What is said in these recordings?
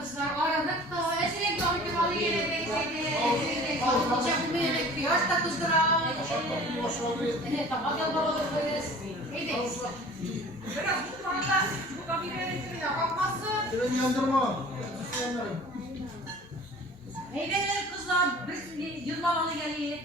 Kızlar aradık da eşek dönüp alı yere bekledi. Çakımı bekliyor da kızdıra. Evet, tamam gel baba böyle. İyi de. Biraz bu konuda bu kabilenin içine bakmazsın. Seni yandırma. İyi de kızlar biz yılmamalı geliyor.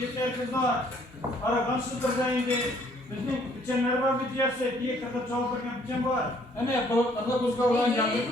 Yigitlar kızlar, aragan sızdırdan bizning bichimlar bor bityapti, diye qirqib chalib turgan bichim bor. Ana, qirqib o'zga bilan gapirib.